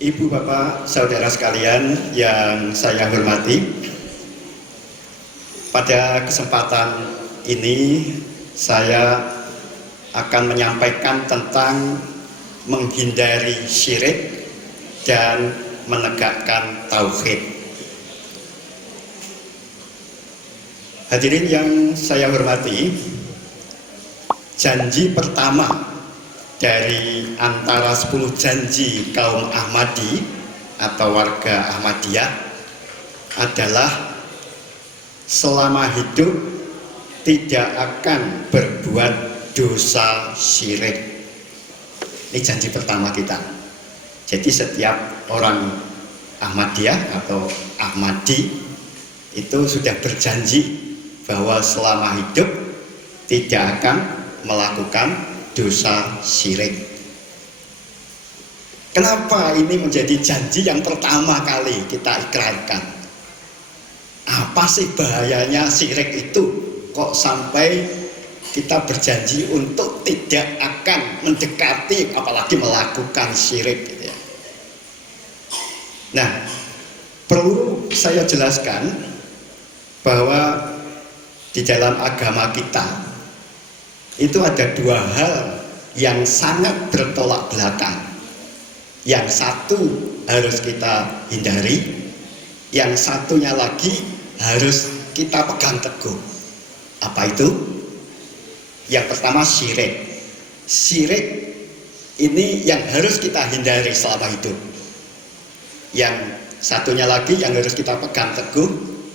Ibu, Bapak, Saudara sekalian yang saya hormati, pada kesempatan ini saya akan menyampaikan tentang menghindari syirik dan menegakkan tauhid. Hadirin yang saya hormati, janji pertama dari antara 10 janji kaum Ahmadi atau warga Ahmadiyah adalah selama hidup tidak akan berbuat dosa syirik. Ini janji pertama kita. Jadi setiap orang Ahmadiyah atau Ahmadi itu sudah berjanji bahwa selama hidup tidak akan melakukan dosa syirik. Kenapa ini menjadi janji yang pertama kali kita ikrarkan? Apa sih bahayanya syirik itu? Kok sampai kita berjanji untuk tidak akan mendekati, apalagi melakukan syirik gitu ya. Nah, perlu saya jelaskan bahwa di dalam agama kita itu ada dua hal yang sangat bertolak belakang. Yang satu harus kita hindari, yang satunya lagi harus kita pegang teguh. Apa itu? Yang pertama syirik. Syirik ini yang harus kita hindari selama hidup. Yang satunya lagi yang harus kita pegang teguh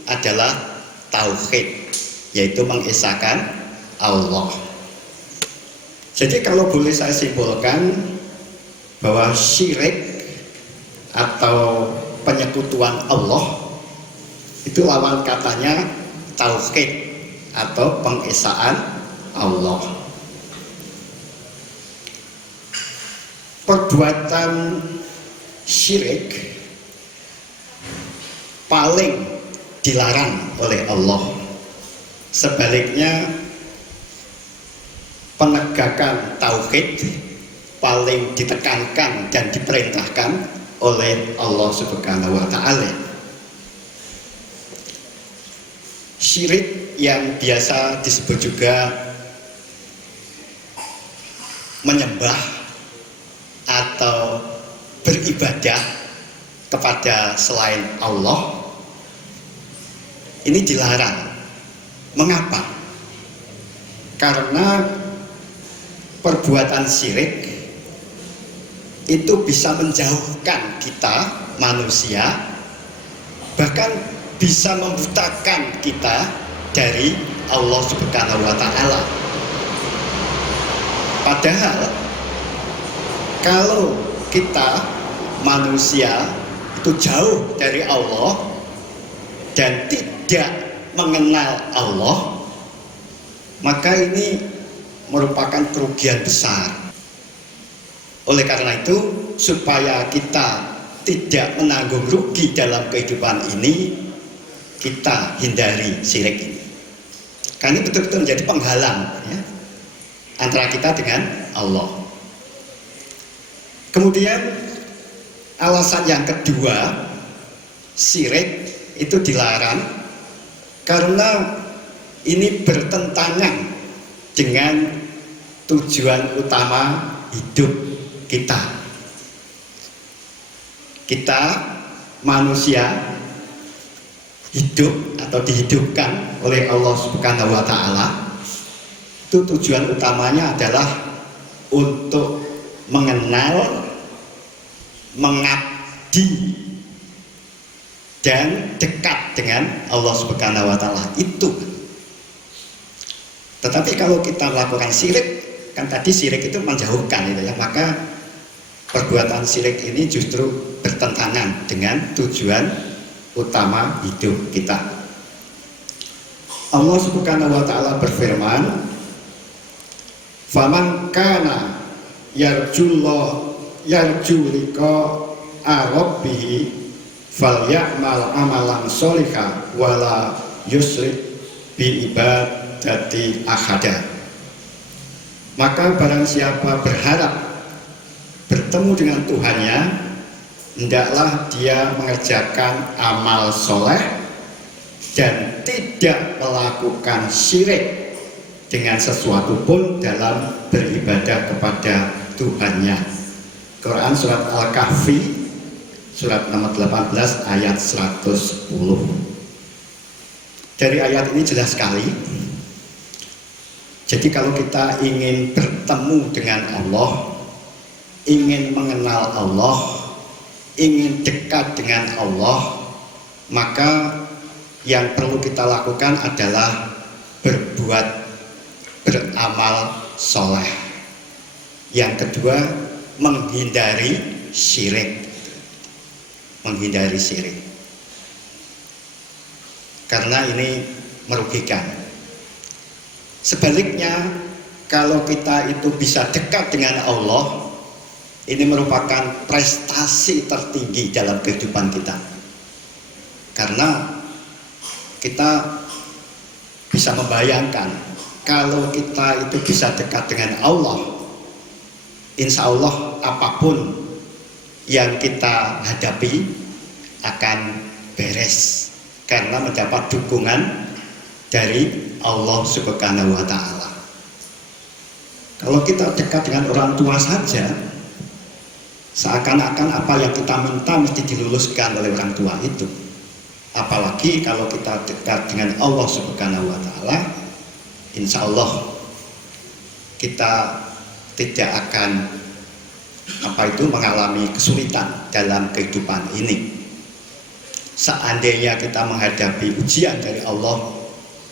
adalah tauhid, yaitu mengesahkan Allah. Jadi kalau boleh saya simpulkan bahwa syirik atau penyekutuan Allah itu lawan katanya tauhid atau pengesaan Allah. Perbuatan syirik paling dilarang oleh Allah. Sebaliknya penegakan tauhid paling ditekankan dan diperintahkan oleh Allah Subhanahu wa Ta'ala. Syirik yang biasa disebut juga menyembah atau beribadah kepada selain Allah ini dilarang. Mengapa? Karena perbuatan syirik itu bisa menjauhkan kita manusia, bahkan bisa membutakan kita dari Allah Subhanahu wa Ta'ala. Padahal kalau kita manusia itu jauh dari Allah dan tidak mengenal Allah, maka ini merupakan kerugian besar. Oleh karena itu, supaya kita tidak menanggung rugi dalam kehidupan ini, kita hindari syirik ini. Karena ini betul-betul menjadi penghalang ya, antara kita dengan Allah. Kemudian alasan yang kedua, syirik itu dilarang karena ini bertentangan dengan tujuan utama hidup kita. Kita manusia hidup atau dihidupkan oleh Allah Subhanahu wa Ta'ala. Itu tujuan utamanya adalah untuk mengenal, mengabdi dan dekat dengan Allah Subhanahu wa Ta'ala. Itu. Tetapi kalau kita melakukan syirik, kan tadi syirik itu menjauhkan gitu ya, maka perbuatan syirik ini justru bertentangan dengan tujuan utama hidup kita. Allah Subhanahu wa Ta'ala berfirman, "Faman kana yarju liqa rabbih falyamal amalan sholihan wala yusrik bi ibadati ahada." Maka barang siapa berharap bertemu dengan Tuhannya, hendaklah dia mengerjakan amal soleh dan tidak melakukan syirik dengan sesuatu pun dalam beribadah kepada Tuhannya. Quran surat Al-Kahfi surat nomor 18 ayat 110. Dari ayat ini jelas sekali. Jadi kalau kita ingin bertemu dengan Allah, ingin mengenal Allah, ingin dekat dengan Allah, maka yang perlu kita lakukan adalah beramal soleh. Yang kedua, menghindari syirik. Menghindari syirik. Karena ini merugikan. Sebaliknya, kalau kita itu bisa dekat dengan Allah, ini merupakan prestasi tertinggi dalam kehidupan kita. Karena kita bisa membayangkan, kalau kita itu bisa dekat dengan Allah, insya Allah apapun yang kita hadapi akan beres, karena mendapat dukungan dari Allah Subhanahu wa Ta'ala. Kalau kita dekat dengan orang tua saja, seakan-akan apa yang kita minta mesti diluluskan oleh orang tua itu. Apalagi kalau kita dekat dengan Allah Subhanahu wa Ta'ala, insya Allah kita tidak akan mengalami kesulitan dalam kehidupan ini. Seandainya kita menghadapi ujian dari Allah,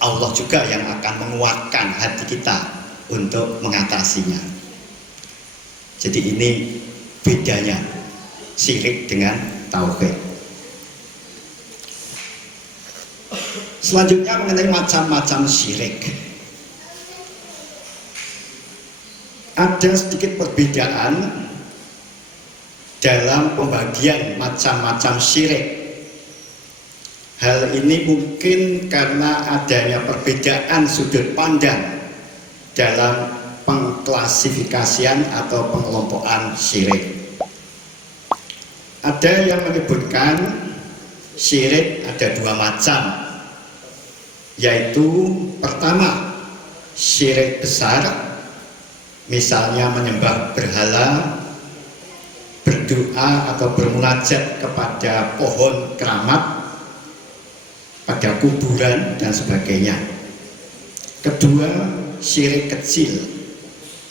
Allah juga yang akan menguatkan hati kita untuk mengatasinya. Jadi ini bedanya syirik dengan tauhid. Selanjutnya mengenai macam-macam syirik. Ada sedikit perbedaan dalam pembagian macam-macam syirik. Hal ini mungkin karena adanya perbedaan sudut pandang dalam pengklasifikasian atau pengelompokan syirik. Ada yang menyebutkan syirik ada dua macam, yaitu pertama syirik besar, misalnya menyembah berhala, berdoa atau bermunajat kepada pohon keramat, pada kuburan dan sebagainya. Kedua, syirik kecil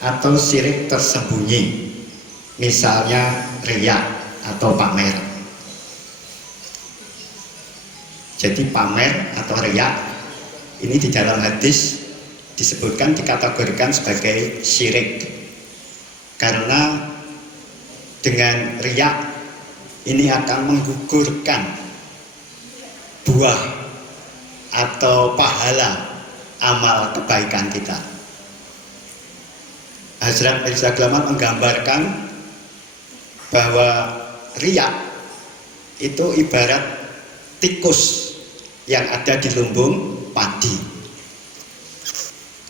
atau syirik tersembunyi, misalnya riya atau pamer. Jadi pamer atau riya ini di dalam hadis disebutkan, dikategorikan sebagai syirik, karena dengan riya ini akan menggugurkan buah atau pahala amal kebaikan kita. Hazrat Mirza Glamat menggambarkan bahwa riya itu ibarat tikus yang ada di lumbung padi.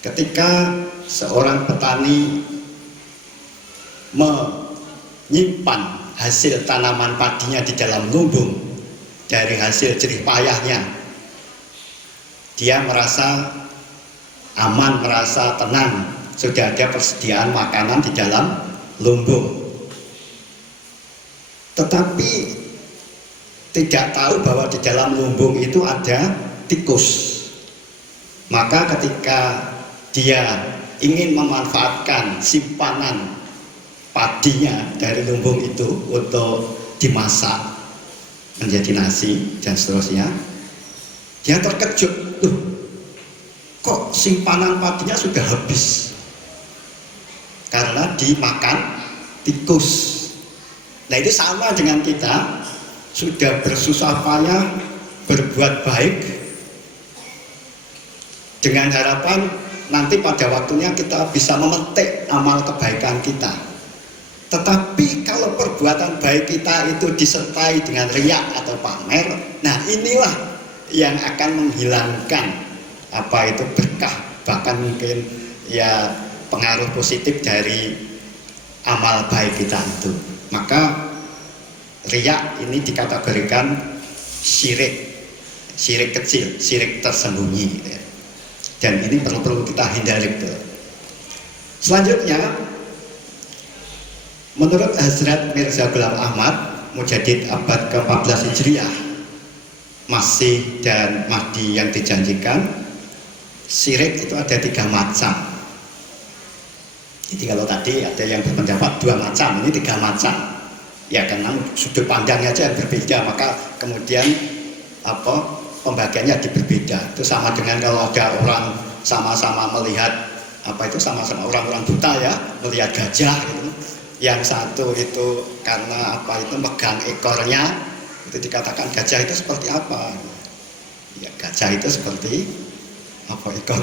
Ketika seorang petani menyimpan hasil tanaman padinya di dalam lumbung, dari hasil jerih payahnya, dia merasa aman, merasa tenang, sudah ada persediaan makanan di dalam lumbung. Tetapi tidak tahu bahwa di dalam lumbung itu ada tikus. Maka ketika dia ingin memanfaatkan simpanan padinya dari lumbung itu untuk dimasak menjadi nasi dan seterusnya, dia terkejut, kok simpanan padinya sudah habis karena dimakan tikus. Nah, itu sama dengan kita, sudah bersusah payah berbuat baik dengan harapan nanti pada waktunya kita bisa memetik amal kebaikan kita. Tetapi kalau perbuatan baik kita itu disertai dengan riya atau pamer, nah inilah yang akan menghilangkan itu berkah, bahkan mungkin ya pengaruh positif dari amal baik kita itu. Maka Riya ini dikategorikan syirik kecil, syirik tersembunyi gitu ya. Dan ini perlu kita hindari betul. Selanjutnya, menurut Hazrat Mirza Ghulam Ahmad Mujadid abad ke-14 Hijriah, Masih dan Mahdi yang dijanjikan, syirik itu ada 3 macam. Jadi kalau tadi ada yang berpendapat 2 macam, ini 3 macam. Ya karena sudut pandangnya aja yang berbeda, maka kemudian pembagiannya berbeda. Itu sama dengan kalau ada orang sama-sama melihat sama-sama orang-orang buta ya, melihat gajah gitu. Yang satu itu karena itu megang ekornya, itu dikatakan gajah itu seperti apa? Ya gajah itu seperti ekor itu?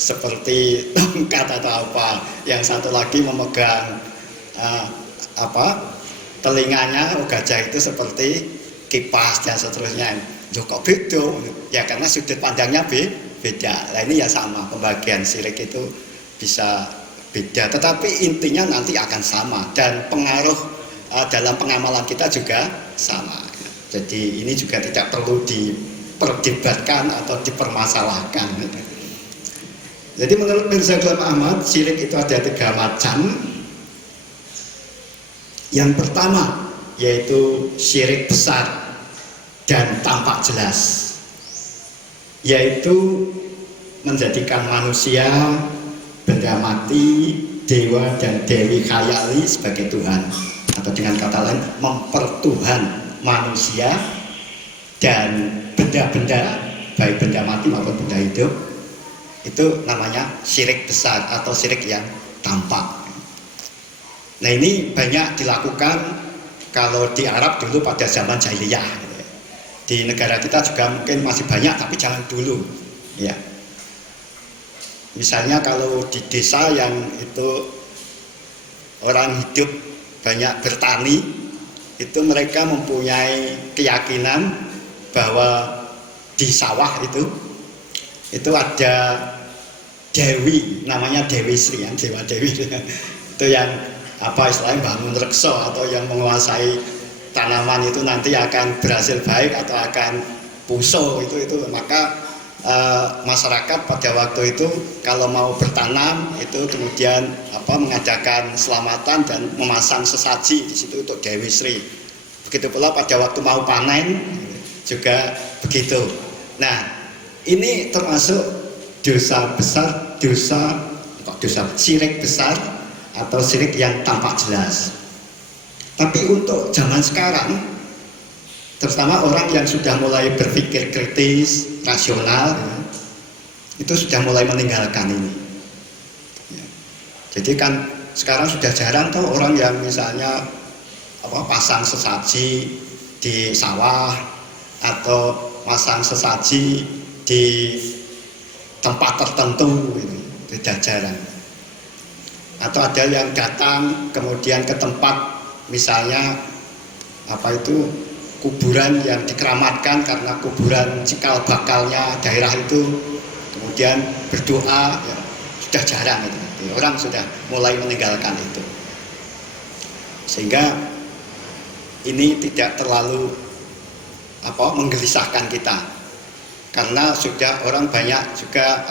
Seperti tongkat atau apa. Yang satu lagi memegang telinganya, gajah itu seperti kipas dan seterusnya. Kok beda? Ya karena sudut pandangnya beda. Nah ini ya sama, pembagian syirik itu bisa beda, tetapi intinya nanti akan sama dan pengaruh dalam pengamalan kita juga sama. Jadi ini juga tidak perlu diperdebatkan atau dipermasalahkan. Jadi menurut Mirza Ghulam Ahmad, syirik itu ada 3 macam. Yang pertama yaitu syirik besar dan tampak jelas, yaitu menjadikan manusia, benda mati, dewa dan dewi khayali sebagai Tuhan, atau dengan kata lain mempertuhan manusia dan benda-benda, baik benda mati maupun benda hidup. Itu namanya syirik besar atau syirik yang tampak. Nah ini banyak dilakukan kalau di Arab dulu pada zaman jahiliyah. Di negara kita juga mungkin masih banyak, tapi jangan dulu ya. Misalnya kalau di desa yang itu orang hidup banyak bertani, itu mereka mempunyai keyakinan bahwa di sawah itu ada dewi, namanya Dewi Sri, dewa dewi itu yang istilahnya bangun reksa atau yang menguasai tanaman itu nanti akan berhasil baik atau akan puso itu maka masyarakat pada waktu itu kalau mau bertanam itu kemudian mengadakan selamatan dan memasang sesaji di situ untuk Dewi Sri. Begitu pula pada waktu mau panen juga begitu. Nah ini termasuk dosa besar, dosa syirik besar atau syirik yang tampak jelas. Tapi untuk zaman sekarang, terutama orang yang sudah mulai berpikir kritis, rasional, itu sudah mulai meninggalkan ini. Jadi kan sekarang sudah jarang tuh orang yang misalnya pasang sesaji di sawah atau pasang sesaji di tempat tertentu, sudah jarang. Atau ada yang datang kemudian ke tempat misalnya kuburan yang dikeramatkan karena kuburan cikal bakalnya daerah itu, kemudian berdoa, ya, sudah jarang itu. Orang sudah mulai meninggalkan itu, sehingga ini tidak terlalu menggelisahkan kita, karena sudah orang banyak juga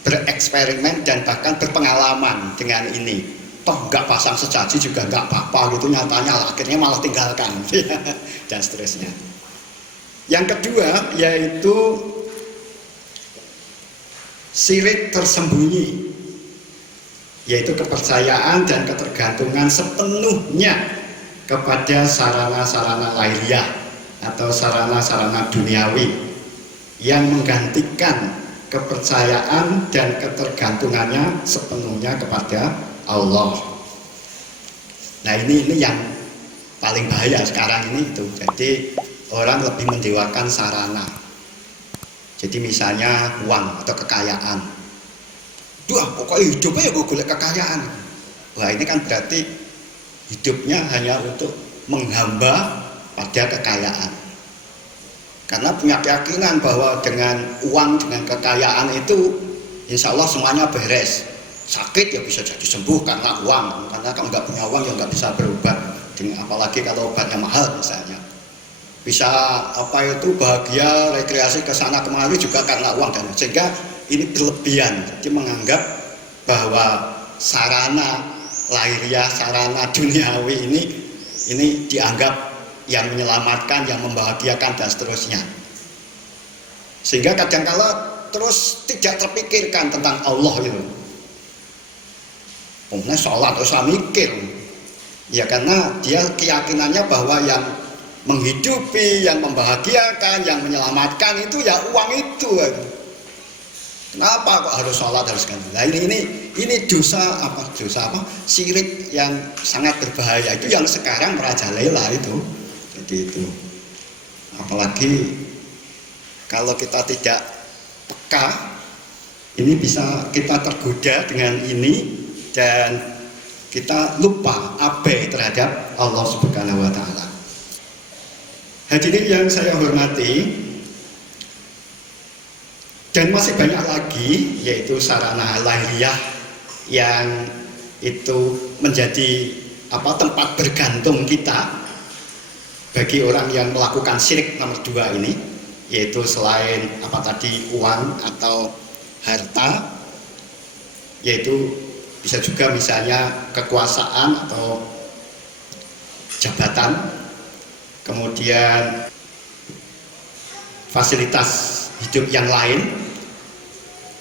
bereksperimen dan bahkan berpengalaman dengan ini. Toh nggak pasang sesaji juga nggak apa-apa gitu, nyatanya akhirnya malah tinggalkan dan seterusnya. Yang kedua yaitu syirik tersembunyi, yaitu kepercayaan dan ketergantungan sepenuhnya kepada sarana-sarana lahiriah atau sarana-sarana duniawi yang menggantikan kepercayaan dan ketergantungannya sepenuhnya kepada Allah. Nah ini yang paling bahaya sekarang ini itu. Jadi orang lebih mendewakan sarana. Jadi misalnya uang atau kekayaan. Pokoknya hidupnya ya golek kekayaan. Wah ini kan berarti hidupnya hanya untuk menghamba pada kekayaan. Karena punya keyakinan bahwa dengan uang, dengan kekayaan itu insya Allah semuanya beres. sakit ya bisa jadi sembuh karena uang, karena kalau nggak punya uang ya nggak bisa berobat, apalagi kalau obatnya mahal misalnya. Bisa bahagia rekreasi ke sana kemari juga karena uang, dan sehingga ini berlebihan, jadi menganggap bahwa sarana lahiriah, sarana duniawi ini dianggap yang menyelamatkan, yang membahagiakan dan seterusnya. Sehingga kadangkala terus tidak terpikirkan tentang Allah itu. Umumnya sholat terus mikir. Ya karena dia keyakinannya bahwa yang menghidupi, yang membahagiakan, yang menyelamatkan itu ya uang itu. Kenapa kok harus sholat, harus ganti? Nah ini dosa apa? Syirik yang sangat berbahaya itu yang sekarang merajalela itu. Jadi itu. Apalagi kalau kita tidak peka, ini bisa kita tergoda dengan ini dan kita lupa abai terhadap Allah Subhanahu wa taala. Hadirin yang saya hormati, dan masih banyak lagi yaitu sarana lahiriah yang itu menjadi tempat bergantung kita bagi orang yang melakukan syirik nomor 2 ini, yaitu selain uang atau harta, yaitu bisa juga misalnya kekuasaan atau jabatan, kemudian fasilitas hidup yang lain,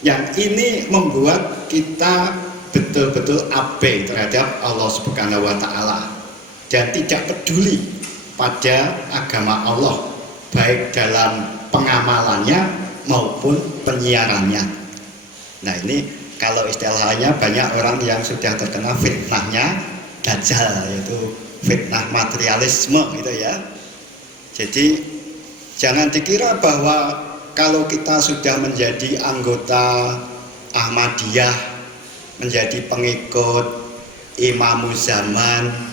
yang ini membuat kita betul-betul abai terhadap Allah Subhanahu wa taala dan tidak peduli pada agama Allah, baik dalam pengamalannya maupun penyiarannya. Nah ini kalau istilahnya banyak orang yang sudah terkena fitnahnya Dajjal, yaitu fitnah materialisme gitu ya. Jadi jangan dikira bahwa kalau kita sudah menjadi anggota Ahmadiyah, menjadi pengikut Imam Zaman,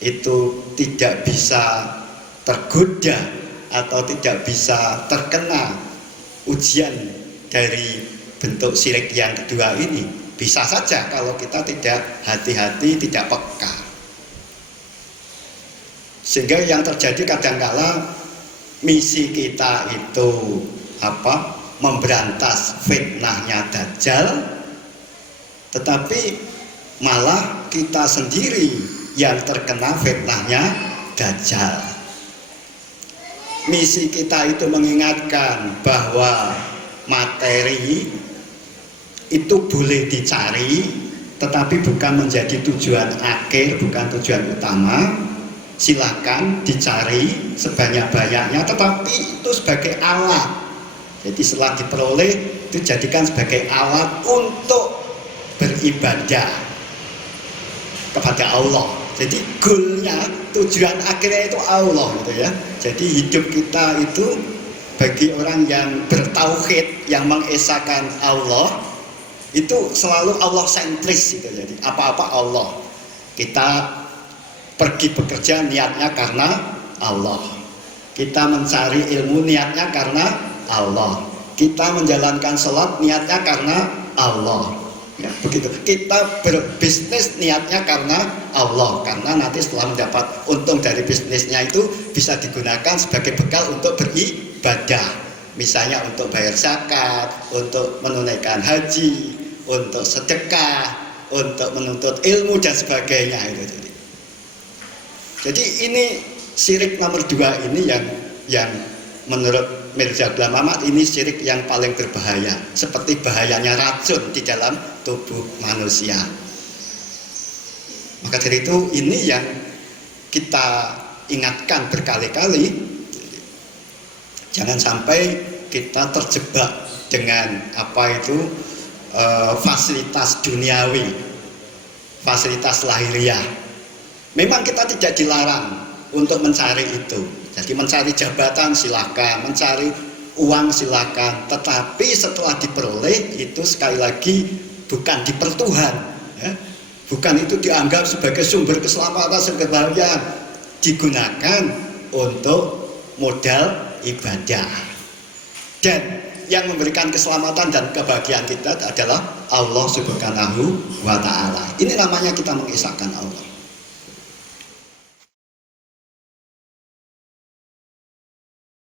itu tidak bisa tergoda atau tidak bisa terkena ujian dari bentuk syirik yang kedua ini. Bisa saja kalau kita tidak hati-hati, tidak peka. Sehingga yang terjadi kadangkala misi kita itu memberantas fitnahnya Dajjal, tetapi malah kita sendiri yang terkena fitnahnya Dajjal. Misi kita itu mengingatkan bahwa materi itu boleh dicari, tetapi bukan menjadi tujuan akhir, bukan tujuan utama. Silakan dicari sebanyak-banyaknya, tetapi itu sebagai alat. Jadi setelah diperoleh itu jadikan sebagai alat untuk beribadah kepada Allah. Jadi goalnya, tujuan akhirnya itu Allah gitu ya. Jadi hidup kita itu bagi orang yang bertauhid, yang mengesahkan Allah, itu selalu Allah sentris gitu. Jadi apa-apa Allah. Kita pergi bekerja niatnya karena Allah. Kita mencari ilmu niatnya karena Allah. Kita menjalankan sholat niatnya karena Allah. Ya, begitu. Kita berbisnis niatnya karena Allah, karena nanti setelah mendapat untung dari bisnisnya itu bisa digunakan sebagai bekal untuk beribadah. Misalnya untuk bayar zakat, untuk menunaikan haji, untuk sedekah, untuk menuntut ilmu dan sebagainya itu. Jadi ini syirik nomor 2 ini yang menurut Mirza Ghulam Ahmad ini syirik yang paling berbahaya, seperti bahayanya racun di dalam tubuh manusia. Maka dari itu ini yang kita ingatkan berkali-kali, jangan sampai kita terjebak dengan fasilitas duniawi, fasilitas lahiriah. Memang kita tidak dilarang untuk mencari itu. Jadi mencari jabatan silakan, mencari uang silakan, tetapi setelah diperoleh itu sekali lagi bukan dipertuhan, ya. Bukan itu dianggap sebagai sumber keselamatan, sumber kebahagiaan, digunakan untuk modal ibadah. Dan yang memberikan keselamatan dan kebahagiaan kita adalah Allah Subhanahu wa Ta'ala. Ini namanya kita mengisahkan Allah.